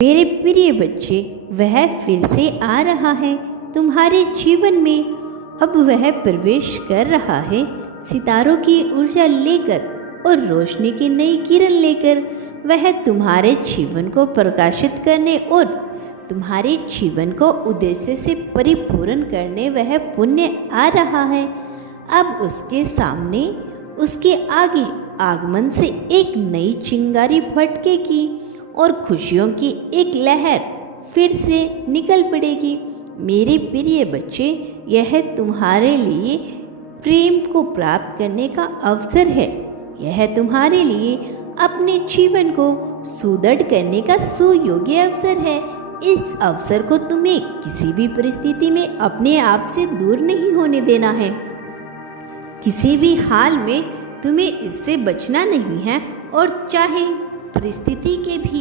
मेरे प्रिय बच्चे, वह फिर से आ रहा है तुम्हारे जीवन में। अब वह प्रवेश कर रहा है सितारों की ऊर्जा लेकर और रोशनी की नई किरण लेकर। वह तुम्हारे जीवन को प्रकाशित करने और तुम्हारे जीवन को उद्देश्य से परिपूर्ण करने वह पुण्य आ रहा है। अब उसके सामने, उसके आगे आगमन से एक नई चिंगारी फटकेगी और खुशियों की एक लहर फिर से निकल पड़ेगी। मेरे प्रिय बच्चे, यह तुम्हारे लिए प्रेम को प्राप्त करने का अवसर है। यह तुम्हारे लिए अपने जीवन को सुदृढ़ करने का सुयोग्य अवसर है। इस अवसर को तुम्हें किसी भी परिस्थिति में अपने आप से दूर नहीं होने देना है। किसी भी हाल में तुम्हें इससे बचना नहीं है, और चाहे परिस्थिति के भी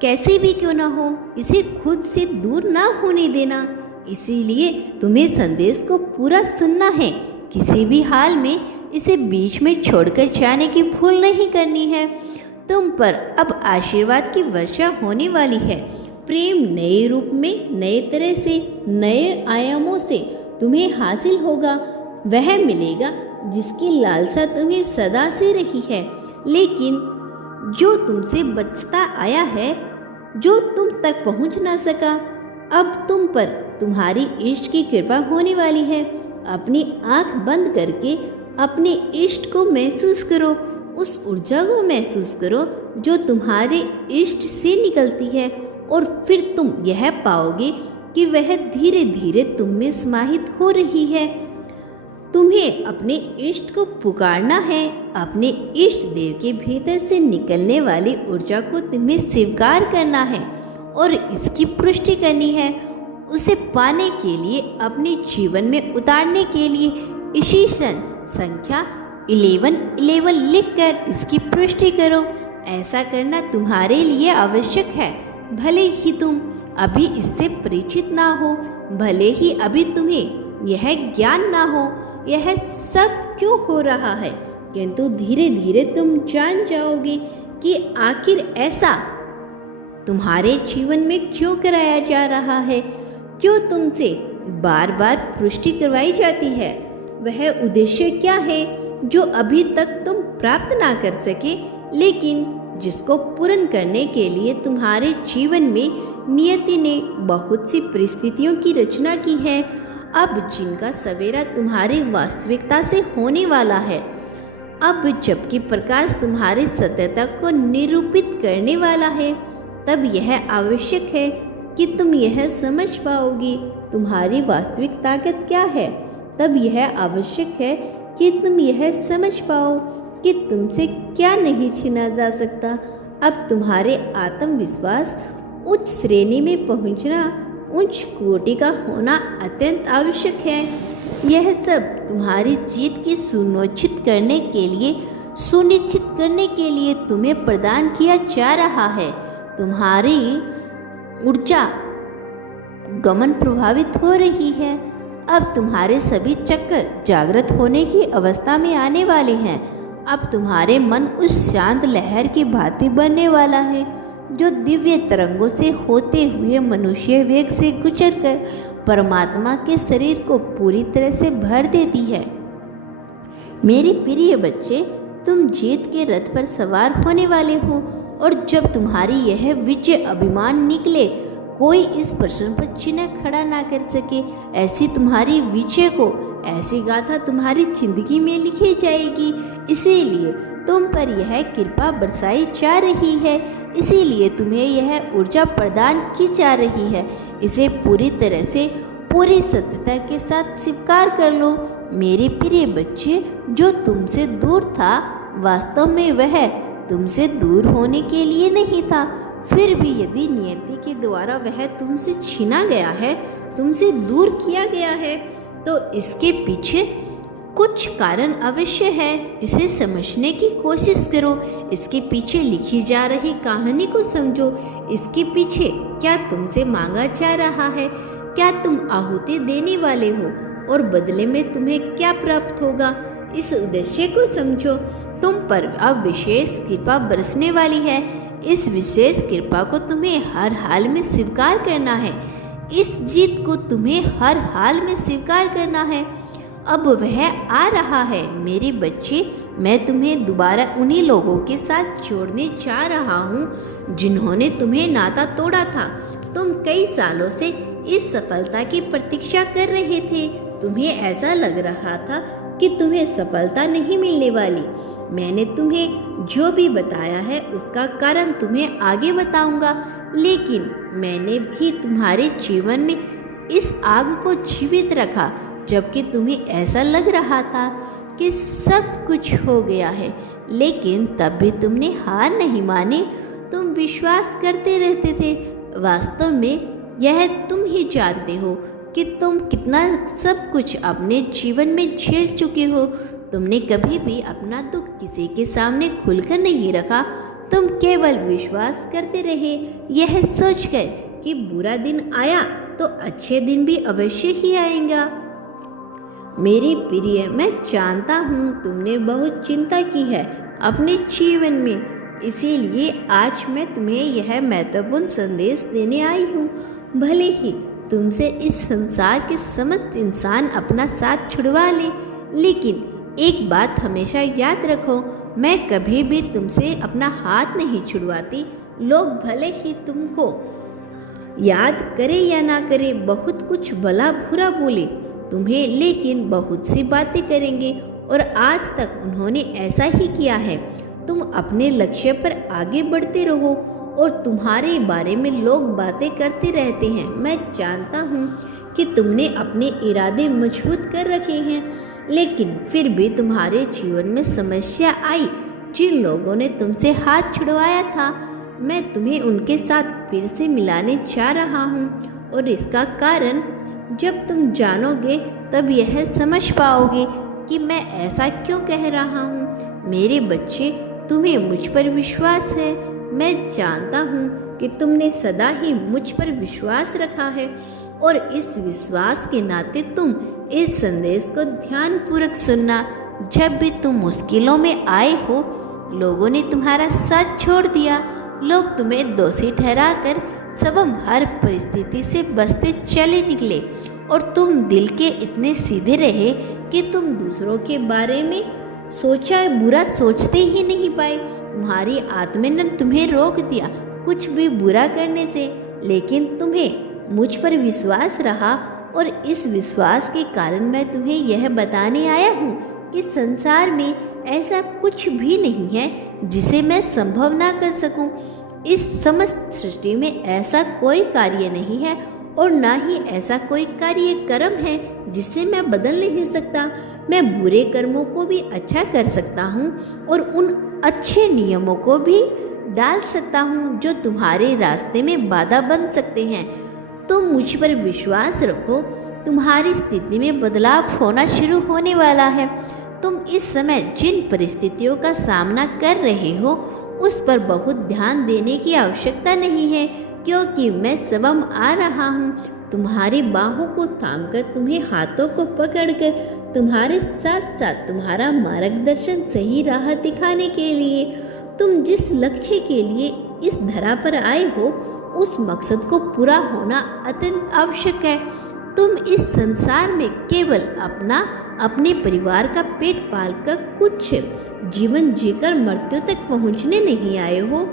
कैसी भी क्यों ना हो, इसे खुद से दूर ना होने देना। इसीलिए तुम्हें संदेश को पूरा सुनना है। किसी भी हाल में इसे बीच में छोड़कर जाने की भूल नहीं करनी है। तुम पर अब आशीर्वाद की वर्षा होने वाली है। प्रेम नए रूप में, नए तरह से, नए आयामों से तुम्हें हासिल होगा। वह मिलेगा जिसकी लालसा तुम्हें सदा से रही है, लेकिन जो तुमसे बचता आया है, जो तुम तक पहुंच ना सका। अब तुम पर तुम्हारी इष्ट की कृपा होने वाली है। अपनी आंख बंद करके अपने इष्ट को महसूस करो, उस ऊर्जा को महसूस करो जो तुम्हारे इष्ट से निकलती है, और फिर तुम यह पाओगे कि वह धीरे धीरे तुम में समाहित हो रही है। तुम्हें अपने इष्ट को पुकारना है। अपने इष्ट देव के भीतर से निकलने वाली ऊर्जा को तुम्हें स्वीकार करना है और इसकी पुष्टि करनी है। उसे पाने के लिए, अपने जीवन में उतारने के लिए इसी संख्या 1111 लिखकर इसकी पुष्टि करो। ऐसा करना तुम्हारे लिए आवश्यक है। भले ही तुम अभी इससे परिचित ना हो, भले ही अभी तुम्हें यह ज्ञान ना हो यह सब क्यों हो रहा है, किंतु धीरे धीरे तुम जान जाओगे कि आखिर ऐसा तुम्हारे जीवन में क्यों कराया जा रहा है, क्यों तुमसे बार बार पुष्टि करवाई जाती है। वह उद्देश्य क्या है जो अभी तक तुम प्राप्त ना कर सके, लेकिन जिसको पूर्ण करने के लिए तुम्हारे जीवन में नियति ने बहुत सी परिस्थितियों की रचना की है। अब जिनका सवेरा तुम्हारी वास्तविकता से होने वाला है। अब जबकि प्रकाश तुम्हारी सत्यता को निरूपित करने वाला है, तब यह आवश्यक है कि तुम यह समझ पाओगी तुम्हारी वास्तविक ताकत क्या है। तब यह आवश्यक है कि तुम यह समझ पाओ कि तुमसे क्या नहीं छीना जा सकता। अब तुम्हारे आत्मविश्वास उच्च श्रेणी में पहुंचना, उच्च कोटि का होना अत्यंत आवश्यक है। यह सब तुम्हारी जीत की सुनिश्चित करने के लिए तुम्हें प्रदान किया जा रहा है। तुम्हारी ऊर्जा गमन प्रभावित हो रही है। अब तुम्हारे सभी चक्कर जागृत होने की अवस्था में आने वाले हैं। अब तुम्हारे मन उस शांत लहर की भांति बनने वाला है जो दिव्य तरंगों से होते हुए मनुष्य वेग से गुजरकर परमात्मा के शरीर को पूरी तरह से भर देती है। मेरे प्रिय बच्चे, तुम जीत के रथ पर सवार होने वाले हो, और जब तुम्हारी यह विजय अभिमान निकले, कोई इस प्रश्न पर चिन्ह खड़ा ना कर सके। ऐसी तुम्हारी विजय को, ऐसी गाथा तुम्हारी जिंदगी में लिखी जाएगी। इसीलिए तुम पर यह कृपा बरसाई जा रही है, इसीलिए तुम्हें यह ऊर्जा प्रदान की जा रही है। इसे पूरी तरह से, पूरी सत्यता के साथ स्वीकार कर लो। मेरे प्रिय बच्चे, जो तुमसे दूर था, वास्तव में वह तुमसे दूर होने के लिए नहीं था। फिर भी यदि नियति के द्वारा वह तुमसे छीना गया है, तुमसे दूर किया गया है, तो इसके पीछे कुछ कारण अवश्य है। इसे समझने की कोशिश करो। इसके पीछे लिखी जा रही कहानी को समझो। इसके पीछे क्या तुमसे मांगा जा रहा है, क्या तुम आहुति देने वाले हो, और बदले में तुम्हें क्या प्राप्त होगा, इस उद्देश्य को समझो। तुम पर अब विशेष कृपा बरसने वाली है। इस विशेष कृपा को तुम्हें हर हाल में स्वीकार करना है। इस जीत को तुम्हें हर हाल में स्वीकार करना है। अब वह आ रहा है मेरे बच्चे। मैं तुम्हें दोबारा उन्हीं लोगों के साथ जोड़ने जा रहा हूँ जिन्होंने तुम्हें नाता तोड़ा था। तुम कई सालों से इस सफलता की प्रतीक्षा कर रहे थे। तुम्हें ऐसा लग रहा था कि तुम्हें सफलता नहीं मिलने वाली। मैंने तुम्हें जो भी बताया है उसका कारण तुम्हें आगे बताऊंगा, लेकिन मैंने भी तुम्हारे जीवन में इस आग को जीवित रखा जबकि तुम्हें ऐसा लग रहा था कि सब कुछ हो गया है। लेकिन तब भी तुमने हार नहीं मानी। तुम विश्वास करते रहते थे। वास्तव में यह तुम ही जानते हो कि तुम कितना सब कुछ अपने जीवन में झेल चुके हो। तुमने कभी भी अपना दुख किसी के सामने खुलकर नहीं रखा। तुम केवल विश्वास करते रहे, यह सोचकर कि बुरा दिन आया तो अच्छे दिन भी अवश्य ही आएगा। मेरे प्रिय, मैं जानता हूँ तुमने बहुत चिंता की है अपने जीवन में, इसीलिए आज मैं तुम्हें यह महत्वपूर्ण संदेश देने आई हूँ। भले ही तुमसे इस संसार के समस्त इंसान अपना साथ छुड़वा ले, लेकिन एक बात हमेशा याद रखो, मैं कभी भी तुमसे अपना हाथ नहीं छुड़वाती। लोग भले ही तुमको याद करे या ना करे, बहुत कुछ भला बुरा बोले तुम्हें, लेकिन बहुत सी बातें करेंगे और आज तक उन्होंने ऐसा ही किया है। तुम अपने लक्ष्य पर आगे बढ़ते रहो और तुम्हारे बारे में लोग बातें करते रहते हैं। मैं जानता हूँ कि तुमने अपने इरादे मजबूत कर रखे हैं, लेकिन फिर भी तुम्हारे जीवन में समस्या आई। जिन लोगों ने तुमसे हाथ छुड़वाया था, मैं तुम्हें उनके साथ फिर से मिलाने जा रहा हूँ, और इसका कारण जब तुम जानोगे तब यह समझ पाओगे कि मैं ऐसा क्यों कह रहा हूँ। मेरे बच्चे, तुम्हें मुझ पर विश्वास है। मैं जानता हूँ कि तुमने सदा ही मुझ पर विश्वास रखा है, और इस विश्वास के नाते तुम इस संदेश को ध्यानपूर्वक सुनना। जब भी तुम मुश्किलों में आए हो, लोगों ने तुम्हारा साथ छोड़ दिया। लोग तुम्हें दोषी ठहराकर सबम हर परिस्थिति से बचते चले निकले, और तुम दिल के इतने सीधे रहे कि तुम दूसरों के बारे में सोचा बुरा सोचते ही नहीं पाए। तुम्हारी आत्मा ने तुम्हें रोक दिया कुछ भी बुरा करने से, लेकिन तुम्हें मुझ पर विश्वास रहा, और इस विश्वास के कारण मैं तुम्हें यह बताने आया हूँ कि संसार में ऐसा कुछ भी नहीं है जिसे मैं संभव ना कर सकूं। इस समस्त सृष्टि में ऐसा कोई कार्य नहीं है, और ना ही ऐसा कोई कार्यक्रम है जिसे मैं बदल नहीं सकता। मैं बुरे कर्मों को भी अच्छा कर सकता हूँ, और उन अच्छे नियमों को भी डाल सकता हूँ जो तुम्हारे रास्ते में बाधा बन सकते हैं। तुम मुझ पर विश्वास रखो, तुम्हारी स्थिति में बदलाव होना शुरू होने वाला है। तुम इस समय जिन परिस्थितियों का सामना कर रहे हो उस पर बहुत ध्यान देने की आवश्यकता नहीं है, क्योंकि मैं स्वयं आ रहा हूँ तुम्हारी बाहों को थामकर, तुम्हें हाथों को पकड़कर, तुम्हारे साथ साथ तुम्हारा मार्गदर्शन सही राह दिखाने के लिए। तुम जिस लक्ष्य के लिए इस धरा पर आए हो उस मकसद को पूरा होना अत्यंत आवश्यक है। तुम इस संसार में केवल अपने परिवार का पेट पालकर कुछ जीवन जीकर मृत्यु तक पहुंचने नहीं आए हो।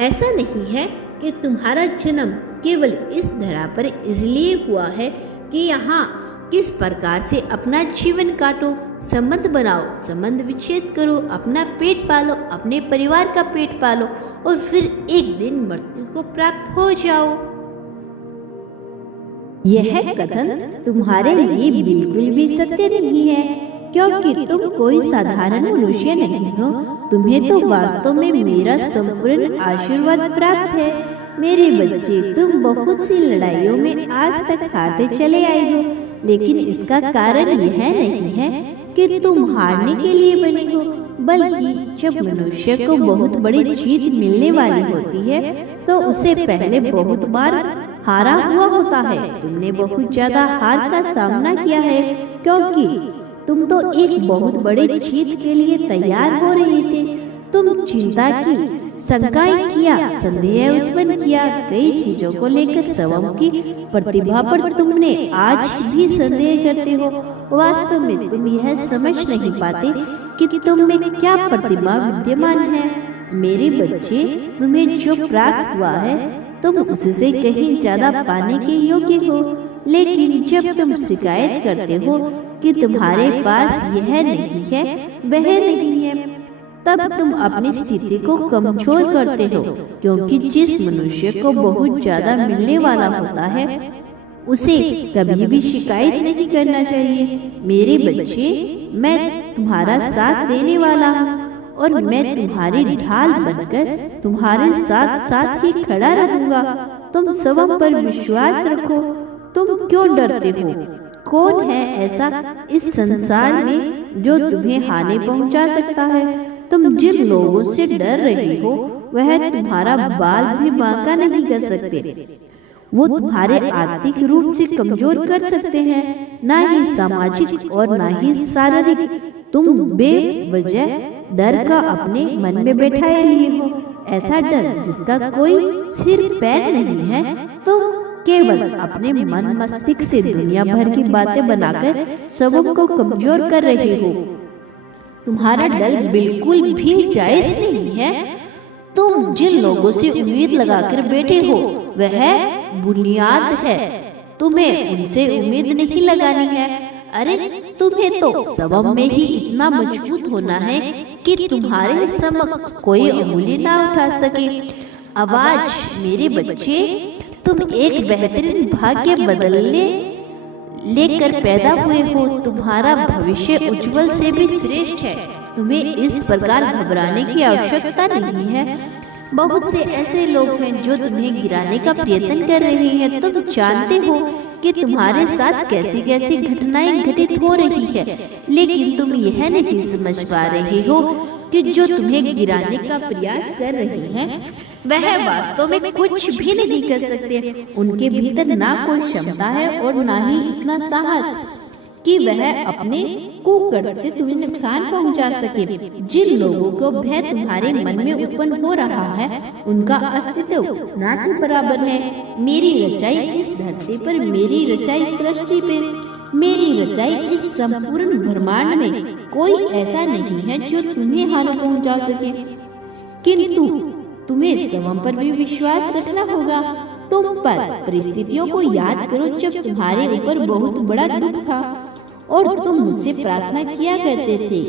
ऐसा नहीं है कि तुम्हारा जन्म केवल इस धरा पर इसलिए हुआ है कि यहाँ किस प्रकार से अपना जीवन काटो, संबंध बनाओ, संबंध विच्छेद करो, अपना पेट पालो, अपने परिवार का पेट पालो, और फिर एक दिन मृत्यु को प्राप्त हो जाओ। यह कथन तुम्हारे लिए बिल्कुल भी सत्य नहीं है, क्योंकि तुम कोई साधारण मनुष्य नहीं हो। तुम्हें तो वास्तव में मेरा संपूर्ण आशीर्वाद प्राप्त है। मेरे बच्चे, तुम बहुत सी लड़ाइयों में आज तक हारते चले आए हो, लेकिन इसका कारण यह नहीं है कि तुम हारने के लिए बने हो, बल्कि जब मनुष्य को बहुत बड़ी जीत मिलने वाली होती है तो उसे पहले बहुत बार हारा हुआ होता है। तुमने बहुत ज्यादा हार का सामना किया है, क्योंकि तुम तो एक बहुत बड़ी जीत के लिए तैयार हो रहे थे। तुम चिंता की शंकाएं किया, संदेह उत्पन्न किया, कई चीजों को लेकर स्वयं की प्रतिभा पर तुमने आज भी संदेह करते हो। वास्तव में तुम यह समझ नहीं पाते कि तुम में क्या प्रतिभा विद्यमान है। मेरे बच्चे, तुम्हें जो प्राप्त हुआ है तुम उससे कहीं ज्यादा पाने के योग्य हो, लेकिन जब तुम शिकायत करते हो कि तुम्हारे पास यह नहीं है, वह नहीं है, तब तुम अपनी स्थिति को कमजोर करते हो, क्योंकि जिस मनुष्य को बहुत ज्यादा मिलने वाला होता है उसे कभी भी शिकायत नहीं करना चाहिए। मेरे बच्चे, मैं तुम्हारा साथ देने वाला हूँ और मैं तुम्हारी ढाल बनकर तुम्हारे साथ साथ ही खड़ा रहूंगा। तुम स्वयं पर विश्वास रखो। तुम क्यों डरते हो? कौन है ऐसा इस संसार में जो तुम्हें हानि पहुंचा सकता है? तुम जिन लोगों से डर रहे हो वह तुम्हारा बाल भी बांका नहीं कर सकते। वो तुम्हारे आर्थिक रूप से कमजोर कर सकते हैं, ना ही सामाजिक और ना ही शारीरिक। तुम बेवजह डर का अपने मन में बैठाए लिए हो, ऐसा डर जिसका कोई सिर पैर नहीं है। तुम केवल अपने मन मस्तिष्क से दुनिया भर की बातें बनाकर सबों को कमजोर कर रहे हो। तुम्हारा डर बिल्कुल भी जायज नहीं है। तुम जिन लोगों से उम्मीद लगाकर बैठे हो वह बुनियाद है। तुम्हें उनसे उम्मीद नहीं लगानी है। अरे तुम्हें तो स्वयं में ही इतना मजबूत होना है कि तुम्हारे समक्ष कोई उंगली ना उठा सके। आवाज, मेरे बच्चे, तुम एक बेहतरीन भाग्य बदलने लेकर पैदा हुए हो। तुम्हारा भविष्य उज्जवल से भी श्रेष्ठ है। तुम्हें इस प्रकार घबराने की आवश्यकता नहीं है। बहुत से ऐसे लोग हैं जो तुम्हें गिराने का प्रयत्न कर रहे हैं। तुम जानते हो कि तुम्हारे साथ कैसी कैसी घटनाएं घटित हो रही है, लेकिन तुम यह नहीं समझ पा रहे हो कि जो तुम्हें गिराने का प्रयास कर रहे हैं वह वास्तव में कुछ भी नहीं कर सकते। उनके भीतर ना कोई क्षमता है और ना ही इतना साहस कि वह अपने कुकर्म से तुम्हें नुकसान पहुंचा सके। जिन लोगों को भय तुम्हारे मन में उत्पन्न हो रहा है उनका अस्तित्व ना के बराबर है। मेरी रचाई इस धरती पर, मेरी रचाई सृष्टि पे, मेरी रचाई इस संपूर्ण ब्रह्मांड में कोई ऐसा नहीं है जो तुम्हें हानि पहुंचा सके। किंतु तुम्हें स्वयं पर भी विश्वास रखना होगा। तुम पर परिस्थितियों को याद करो जब तुम्हारे ऊपर बहुत बड़ा दुख था और तुम मुझसे प्रार्थना किया करते थे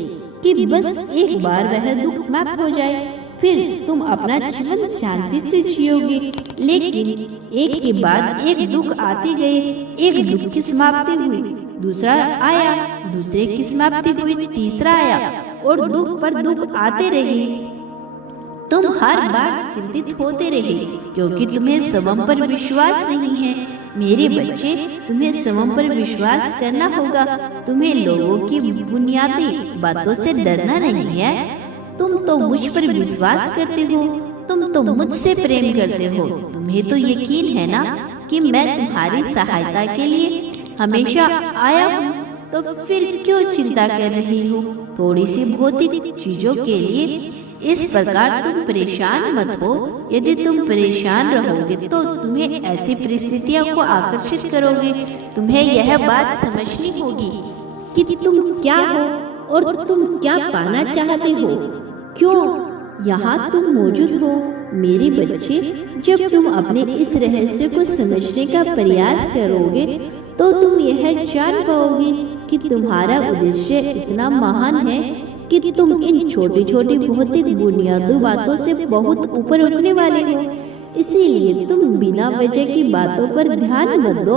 कि बस एक बार वह दुख समाप्त हो जाए, फिर तुम अपना जीवन शांति से जियोगे। लेकिन एक के बाद एक दुख आते गए। एक दुख की समाप्ति हुई, दूसरा आया, दूसरे की समाप्ति हुई, तीसरा आया और दुख पर दुख आते रहे। तुम हर बार चिंतित होते रहे क्योंकि तुम्हें स्वयं पर विश्वास नहीं है। मेरे बच्चे, तुम्हें स्वयं पर विश्वास करना होगा। तुम्हें लोगों की बुनियादी बातों से डरना नहीं है। तुम तो मुझ पर विश्वास करते हो, तुम तो मुझसे प्रेम करते हो। तुम्हें तो यकीन है ना कि मैं तुम्हारी सहायता के लिए हमेशा आया हूँ, तो फिर क्यों चिंता कर रही हो थोड़ी सी भौतिक चीजों के लिए? इस प्रकार तुम परेशान मत हो। यदि तुम परेशान रहोगे तो तुम्हें ऐसी परिस्थितियों को आकर्षित करोगे। तुम्हें यह बात समझनी होगी कि तुम क्या हो और तुम क्या पाना चाहते हो, क्यों यहाँ तुम मौजूद हो। मेरे बच्चे, जब तुम अपने इस रहस्य को समझने का प्रयास करोगे तो तुम यह जान पाओगे कि तुम्हारा उद्देश्य इतना महान है कि तुम इन छोटी छोटी भौतिक बुनियादी बातों से बहुत ऊपर उठने वाले हो। इसीलिए तुम बिना वजह की बातों पर ध्यान मत दो।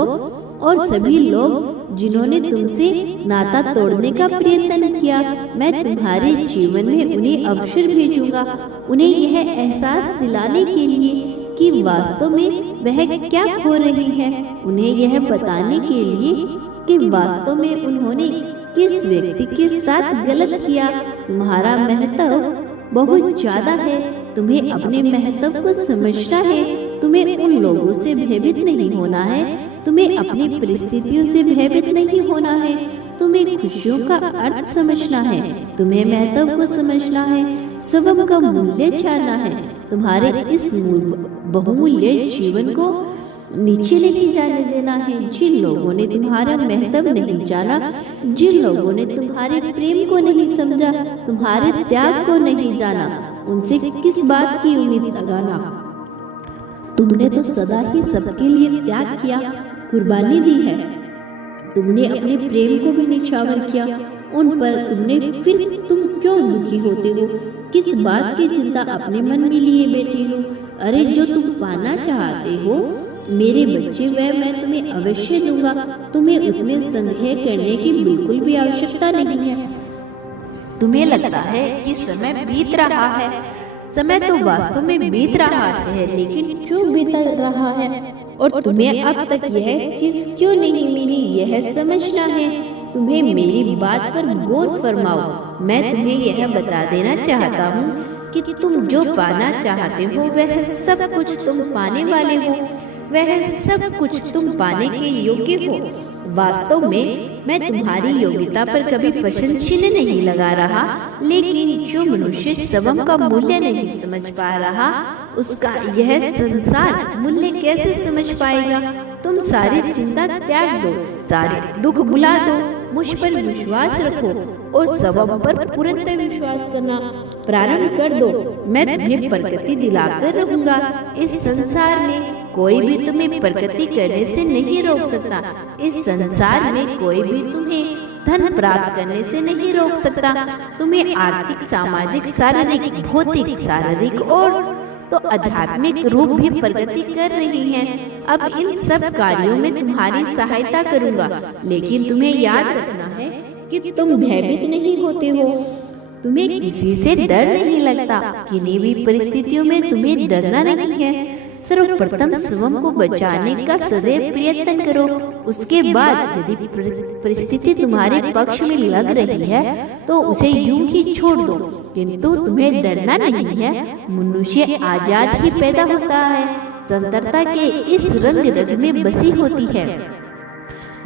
और सभी लोग जिन्होंने तुमसे नाता तोड़ने का प्रयत्न किया, मैं तुम्हारे जीवन में उन्हें अवसर भेजूंगा, उन्हें यह एहसास दिलाने के लिए कि वास्तव में वह क्या हो रही है, उन्हें यह बताने के लिए कि वास्तव में उन्होंने किस व्यक्ति के साथ गलत किया। तुम्हारा महत्व बहुत ज्यादा है। तुम्हें अपने महत्व को समझना है। तुम्हें उन लोगों से भयभीत नहीं होना है। तुम्हें अपनी परिस्थितियों से भयभीत नहीं होना है। तुम्हें खुशियों का अर्थ समझना है। तुम्हें महत्व को समझना है। सबक का मूल्य जानना है। तुम्हारे इस बहुमूल्य जीवन को नीचे नहीं जाने देना है। जिन लोगों ने तुम्हारा महत्व नहीं जाना, जिन लोगों ने तुम्हारे प्रेम को नहीं समझा, तुम्हारे त्याग को नहीं जाना, उनसे किस बात की उम्मीद लगाना। तुमने तो सदा ही सबके लिए त्याग किया, कुर्बानी दी है। तुमने अपने प्रेम को भी निछावर किया उन पर तुमने, फिर तुम क्यों दुखी होते हो? किस बात की चिंता अपने मन में लिए बैठे हो? अरे जो तुम पाना चाहते हो मेरे बच्चे, वह मैं तुम्हें अवश्य दूंगा। तुम्हें उसमें संदेह करने की बिल्कुल भी आवश्यकता नहीं है। तुम्हें लगता है कि समय बीत रहा है, समय तो वास्तव में बीत रहा है, लेकिन क्यों बीत रहा है और तुम्हें अब तक यह चीज क्यों नहीं मिली, यह समझना है। तुम्हें मेरी बात पर गौर फरमाओ। मैं तुम्हें यह बता देना चाहता हूँ कि तुम जो पाना चाहते हो वह सब कुछ तुम पाने वाले हो, वह सब कुछ तुम पाने के योग्य हो। वास्तव में मैं तुम्हारी योग्यता पर कभी प्रश्न चिन्ह नहीं लगा रहा, लेकिन जो मनुष्य स्वयं का मूल्य नहीं समझ पा रहा, उसका यह संसार मूल्य कैसे समझ पाएगा। तुम सारी चिंता त्याग दो, सारे दुख भुला दो, मुझ पर विश्वास रखो और स्वयं पर पूर्णतः विश्वास करना प्रारंभ कर दो। मैं तुम्हें प्रगति दिलाकर रहूंगा। इस संसार में कोई भी तुम्हें प्रगति करने से नहीं रोक सकता। इस संसार में कोई भी तुम्हें धन प्राप्त करने से नहीं रोक सकता। तुम्हें आर्थिक, सामाजिक, शारीरिक, भौतिक, शारीरिक और तो आध्यात्मिक रूप भी प्रगति कर रही हैं। अब इन सब कार्यों में तुम्हारी सहायता करूंगा, लेकिन तुम्हें याद रखना है कि तुम भयभीत नहीं होते हो। तुम्हें किसी से डर नहीं लगता। किन्हीं भी परिस्थितियों में तुम्हें डरना नहीं है। सर्वप्रथम स्वयं को बचाने का सदैव प्रयत्न करो। उसके बाद यदि परिस्थिति तुम्हारे पक्ष में लग रही है तो उसे यूं ही छोड़ दो, किंतु तुम्हें डरना नहीं है। मनुष्य आजाद ही पैदा होता है, स्वतंत्रता के इस रंग रग में बसी होती है।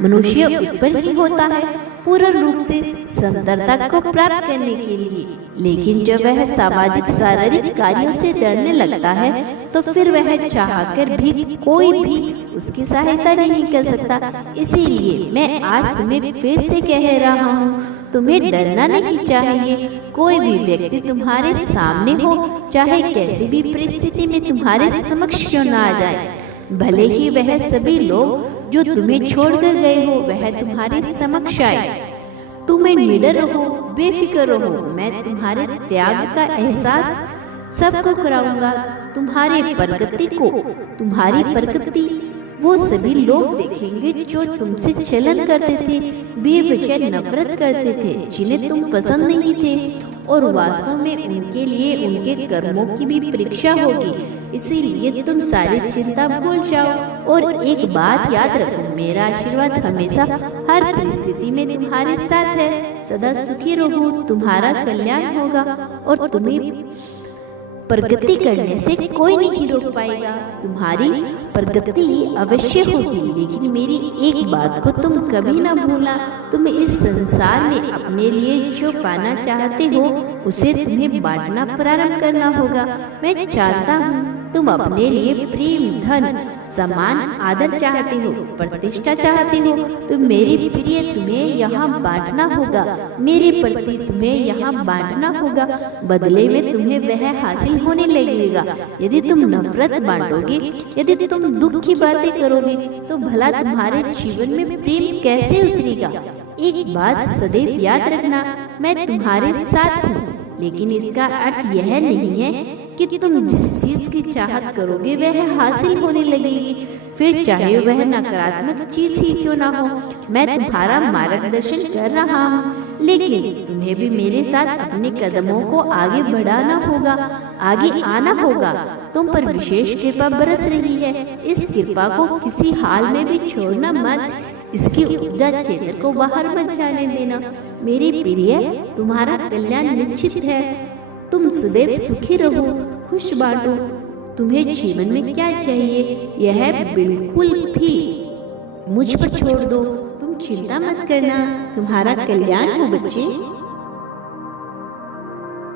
मनुष्य उत्पन्न ही होता है पूर्ण रूप से स्वतंत्रता को प्राप्त करने के लिए, लेकिन जब वह सामाजिक, शारीरिक कार्यों से डरने लगता है तो फिर वह चाहकर भी कोई भी उसकी सहायता नहीं कर सकता। इसीलिए मैं आज तुम्हें फिर से कह रहा हूँ, तुम्हें डरना नहीं चाहिए। कोई भी व्यक्ति तुम्हारे सामने हो, चाहे कैसी भी परिस्थिति में तुम्हारे समक्ष क्यों ना आ जाए, भले ही वह सभी लोग जो तुम्हें छोड़कर गए हो वह तुम्हारे समक्ष आए, तुम्हें निडर रहो, बेफिक्र रहो। मैं तुम्हारे त्याग का एहसास सबको कराऊंगा। तुम्हारी प्रगति वो सभी लोग देखेंगे जो तुमसे चलन करते थे, बेवजह नफरत करते थे, जिन्हें तुम पसंद नहीं थे, और वास्तव में उनके लिए उनके कर्मों की भी परीक्षा होगी। इसीलिए तुम सारी चिंता भूल जाओ और एक बात याद रखो, मेरा आशीर्वाद हमेशा हर परिस्थिति में तुम्हारे साथ है। सदा सुखी रहो, तुम्हारा कल्याण होगा और तुम्हें प्रगति करने से कोई नहीं रोक पाएगा। तुम्हारी प्रगति अवश्य होगी, लेकिन मेरी एक बात को तुम कभी ना भूलना, तुम इस संसार में अपने लिए जो पाना चाहते हो उसे तुम्हें बांटना प्रारंभ करना होगा। मैं चाहता हूँ तुम अपने लिए प्रेम, धन, सम्मान, आदर चाहते हो, प्रतिष्ठा चाहते हो, तो मेरे प्रिय तुम्हें यहाँ बांटना होगा। मेरे प्रति तुम्हें यहाँ बांटना होगा, बदले में तुम्हें वह हासिल होने लगेगा। यदि तुम नफरत बांटोगे, यदि तुम दुख की बातें करोगे, तो भला तुम्हारे जीवन में प्रेम कैसे उतरेगा। एक बात सदैव याद रखना, मैं तुम्हारे साथ हूँ, लेकिन इसका अर्थ यह नहीं है कि तुम जिस चीज की चाहत करोगे वह हासिल होने लगेगी, फिर चाहे वह नकारात्मक चीज ही क्यों ना हो। मैं तुम्हारा मार्गदर्शन कर रहा हूँ, लेकिन तुम्हें भी मेरे साथ अपने कदमों को आगे बढ़ाना होगा, आगे आना होगा। तुम पर विशेष कृपा बरस रही है, इस कृपा को किसी हाल में भी छोड़ना मत, इसकी ऊर्जा क्षेत्र को बाहर मत जाने देना। मेरी प्रिय, तुम्हारा कल्याण निश्चित है। तुम सदैव सुखी रहो, खुश बांटो। तुम्हें जीवन में क्या चाहिए यह बिल्कुल भी मुझ पर छोड़ दो। तुम चिंता मत करना, तुम्हारा कल्याण हो बच्चे।